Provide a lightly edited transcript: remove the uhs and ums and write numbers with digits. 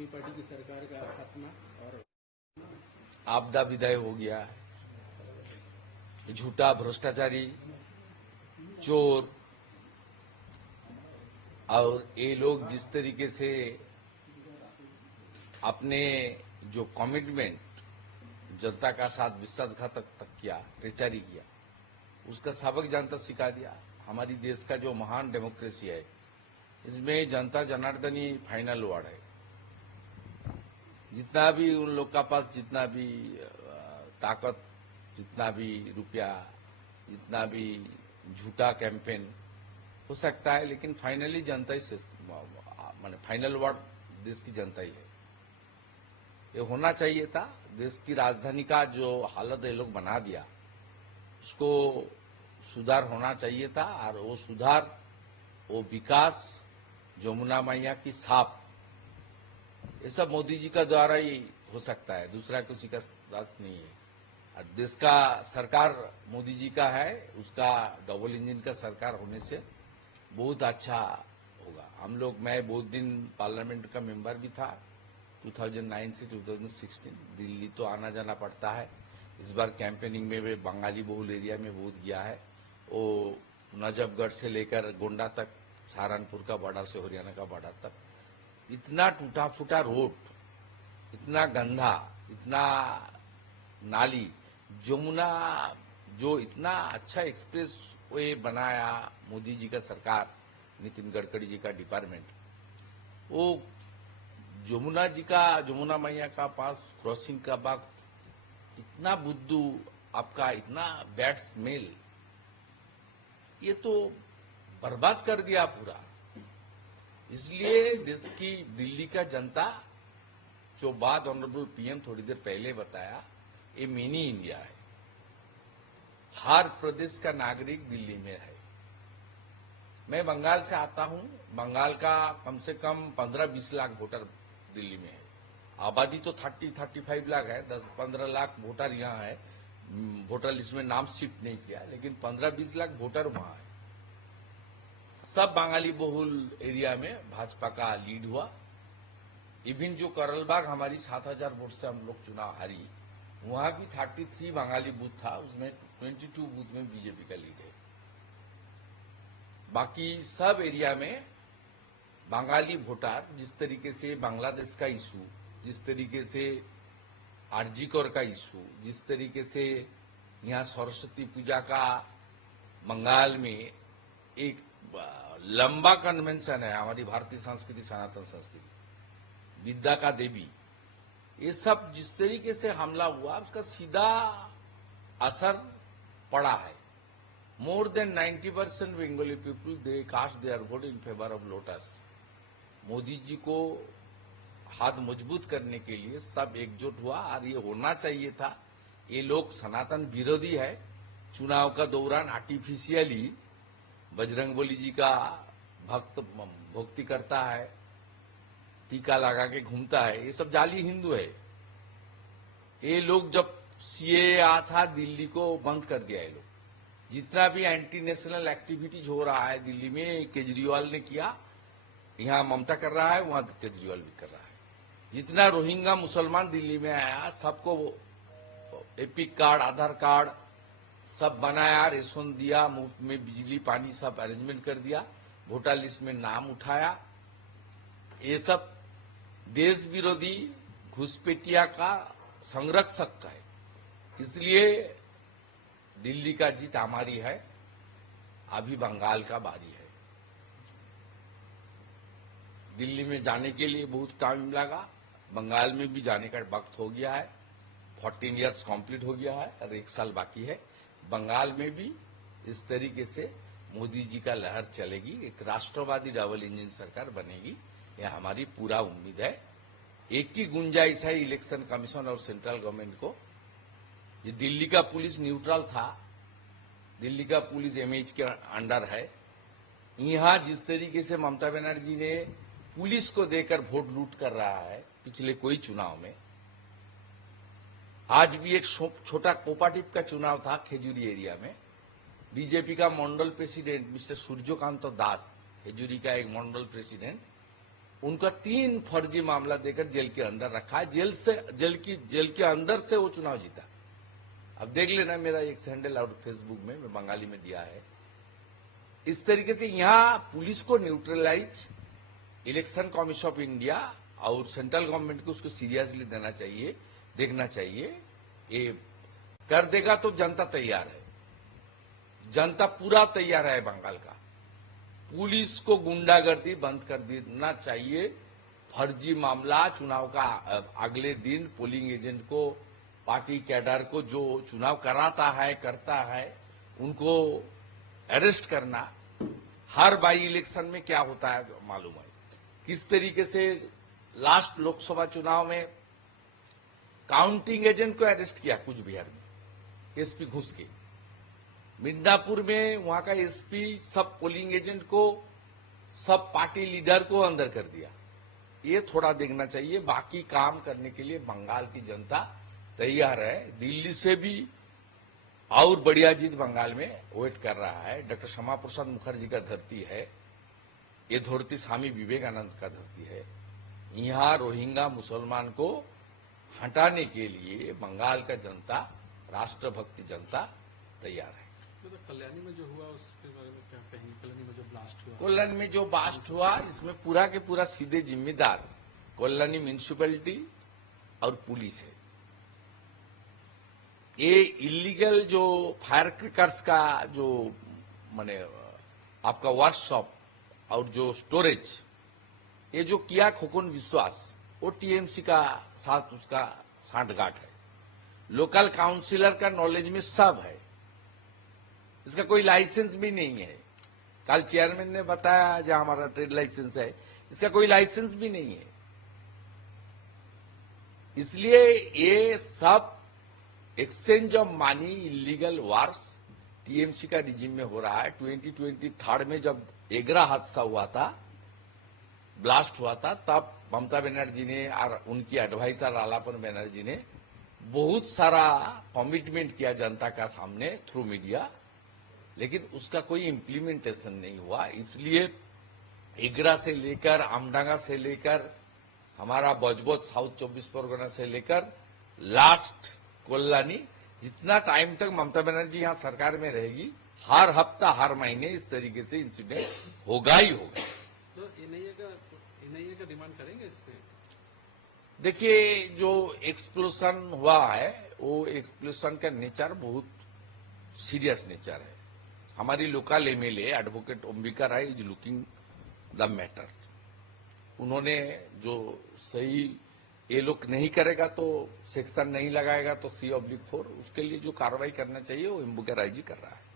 आदमी पार्टी की सरकार का खत्म और आपदा विदाई हो गया है। झूठा भ्रष्टाचारी चोर और ये लोग जिस तरीके से अपने जो कमिटमेंट जनता का साथ विश्वासघातक तक किया, ट्रेचरी किया, उसका सबक जनता सिखा दिया। हमारी देश का जो महान डेमोक्रेसी है, इसमें जनता जनार्दन ही फाइनल वर्ड है। जितना भी उन लोग का पास जितना भी ताकत, जितना भी रुपया, जितना भी झूठा कैंपेन हो सकता है, लेकिन फाइनली जनता ही माने फाइनल वर्ड देश की जनता ही है। ये होना चाहिए था। देश की राजधानी का जो हालत ये लोग बना दिया, उसको सुधार होना चाहिए था। और वो सुधार, वो विकास, जमुना मैया की साफ, ये सब मोदी जी का द्वारा ही हो सकता है, दूसरा किसी का साथ नहीं है। और देश का सरकार मोदी जी का है, उसका डबल इंजन का सरकार होने से बहुत अच्छा होगा। हम लोग, मैं बहुत दिन पार्लियामेंट का मेंबर भी था, 2009 से 2016 दिल्ली तो आना जाना पड़ता है। इस बार कैंपेनिंग में भी बंगाली बहुल एरिया में बहुत गया है। वो नजफगढ़ से लेकर गोंडा तक, सहारनपुर का बॉर्डर से हरियाणा का बॉर्डर तक, इतना टूटा फूटा रोड, इतना गंदा, इतना नाली, जमुना जो इतना अच्छा एक्सप्रेस वे बनाया मोदी जी का सरकार, नितिन गडकरी जी का डिपार्टमेंट, वो जमुना मैया का पास क्रॉसिंग का वक्त इतना बुद्धू, आपका इतना बैड स्मेल, ये तो बर्बाद कर दिया पूरा। इसलिए देश की, दिल्ली का जनता, जो बात ऑनरेबल पीएम थोड़ी देर पहले बताया, ये मिनी इंडिया है। हर प्रदेश का नागरिक दिल्ली में है। मैं बंगाल से आता हूं। बंगाल का कम से कम 15-20 लाख वोटर दिल्ली में है। आबादी तो 30-35 लाख है, 10-15 लाख वोटर यहाँ है। वोटर लिस्ट में नाम शिफ्ट नहीं किया, लेकिन 15-20 लाख वोटर वहां है। सब बंगाली बहुल एरिया में भाजपा का लीड हुआ। इवन जो करलबाग हमारी 7,000 वोट से हम लोग चुनाव हारी, वहां भी 33 बंगाली बूथ था, उसमें 22 बूथ में बीजेपी का लीड है। बाकी सब एरिया में बंगाली वोटर, जिस तरीके से बांग्लादेश का इशू, जिस तरीके से आरजीकर का इशू, जिस तरीके से यहाँ सरस्वती पूजा का बंगाल में एक लंबा कन्वेंशन है, हमारी भारतीय संस्कृति, सनातन संस्कृति, विद्या का देवी, ये सब जिस तरीके से हमला हुआ, उसका सीधा असर पड़ा है। More than 90% Bengali people, they cast their vote in favour of lotus. Modi ji को हाथ मजबूत करने के लिए सब एकजुट हुआ, और ये होना चाहिए था। ये लोग सनातन विरोधी है। चुनाव का दौरान आर्टिफिशियली बजरंगबली जी का भक्ति करता है, टीका लगा के घूमता है, ये सब जाली हिंदू है। ये लोग जब सीए आया था, दिल्ली को बंद कर दिया। ये लोग जितना भी एंटी नेशनल एक्टिविटीज हो रहा है दिल्ली में, केजरीवाल ने किया, यहाँ ममता कर रहा है, वहां केजरीवाल भी कर रहा है। जितना रोहिंग्या मुसलमान दिल्ली में आया, सबको एपिक कार्ड, आधार कार्ड सब बनाया, रेशन दिया, मुफ्त में बिजली पानी सब अरेंजमेंट कर दिया, वोटर लिस्ट में नाम उठाया। ये सब देश विरोधी घुसपैठिया का संरक्षक है। इसलिए दिल्ली का जीत हमारी है। अभी बंगाल का बारी है। दिल्ली में जाने के लिए बहुत टाइम लगा, बंगाल में भी जाने का वक्त हो गया है। 14 इयर्स कंप्लीट हो गया है और 1 साल बाकी है। बंगाल में भी इस तरीके से मोदी जी का लहर चलेगी, एक राष्ट्रवादी डबल इंजन सरकार बनेगी, यह हमारी पूरा उम्मीद है। एक ही गुंजाइश है इलेक्शन कमीशन और सेंट्रल गवर्नमेंट को। ये दिल्ली का पुलिस न्यूट्रल था, दिल्ली का पुलिस एमएच के अंडर है। यहां जिस तरीके से ममता बनर्जी ने पुलिस को देकर वोट लूट कर रहा है पिछले कोई चुनाव में, आज भी एक छोटा कोऑपरेटिव का चुनाव था खेजूरी एरिया में। बीजेपी का मंडल प्रेसिडेंट मिस्टर सूर्यकांत दास, खेजूरी का एक मंडल प्रेसिडेंट, उनका 3 फर्जी मामला देकर जेल के अंदर रखा है। जेल के अंदर से वो चुनाव जीता। अब देख लेना, मेरा एक हैंडल और फेसबुक में मैं बंगाली में दिया है। इस तरीके से यहां पुलिस को neutralise election commission of India और सेंट्रल गवर्नमेंट को उसको सीरियसली देना चाहिए, देखना चाहिए। ये कर देगा तो जनता तैयार है, जनता पूरा तैयार है बंगाल का। पुलिस को गुंडागर्दी बंद कर देना चाहिए। फर्जी मामला चुनाव का अगले दिन पोलिंग एजेंट को, पार्टी कैडर को जो चुनाव कराता है करता है, उनको अरेस्ट करना। हर बाई इलेक्शन में क्या होता है मालूम है, किस तरीके से लास्ट लोकसभा चुनाव में काउंटिंग एजेंट को अरेस्ट किया कुछ बिहार में, एसपी घुस के। मिदनापुर में वहां का एसपी सब पोलिंग एजेंट को, सब पार्टी लीडर को अंदर कर दिया। ये थोड़ा देखना चाहिए। बाकी काम करने के लिए बंगाल की जनता तैयार है। दिल्ली से भी और बढ़िया जीत बंगाल में वेट कर रहा है। डॉक्टर श्यामा प्रसाद मुखर्जी का धरती है ये, धरती स्वामी विवेकानंद का धरती है। यहां रोहिंग्या मुसलमान को हटाने के लिए बंगाल का जनता, राष्ट्रभक्ति जनता तैयार है। तो कल्याणी में जो हुआ उसके बारे में क्या कहेंगे? कल्याणी में जो ब्लास्ट हुआ, कल्याणी में जो ब्लास्ट हुआ, इसमें पूरा के पूरा सीधे जिम्मेदार कल्याणी म्यूनिसिपैलिटी और पुलिस है। ये इलीगल जो फायर क्रैकर्स का जो माने आपका वर्कशॉप और जो स्टोरेज, ये जो किया खोकुन विश्वास, वो टीएमसी का साथ उसका सांठगांठ है। लोकल काउंसिलर का नॉलेज में सब है। इसका कोई लाइसेंस भी नहीं है। कल चेयरमैन ने बताया जो हमारा ट्रेड लाइसेंस है, इसका कोई लाइसेंस भी नहीं है। इसलिए ये सब exchange of money, illegal wars TMC का रिजिम में हो रहा है। 2023 में जब एग्रा हादसा हुआ था, ब्लास्ट हुआ था, तब ममता बनर्जी ने और उनकी एडवाइजर आलापन बनर्जी ने बहुत सारा कमिटमेंट किया जनता का सामने थ्रू मीडिया, लेकिन उसका कोई इम्प्लीमेंटेशन नहीं हुआ। इसलिए एग्रा से लेकर, आमडांगा से लेकर, हमारा बजबोत साउथ 24 परगना से लेकर लास्ट कल्याणी, जितना टाइम तक ममता बनर्जी यहां सरकार में रहेगी, हर हफ्ता हर महीने इस तरीके से इंसिडेंट होगा ही होगा। तो एनआईए का डिमांड करेंगे इस पे? देखिए, जो एक्सप्लोशन हुआ है वो एक्सप्लोशन का नेचर बहुत सीरियस नेचर है। हमारी local MLA advocate Ambika Rai is looking the matter. उन्होंने जो सही, ये लोग नहीं करेगा तो सेक्शन नहीं लगाएगा तो 3/4, उसके लिए जो कार्रवाई करना चाहिए वो अंबिका राय जी कर रहा है।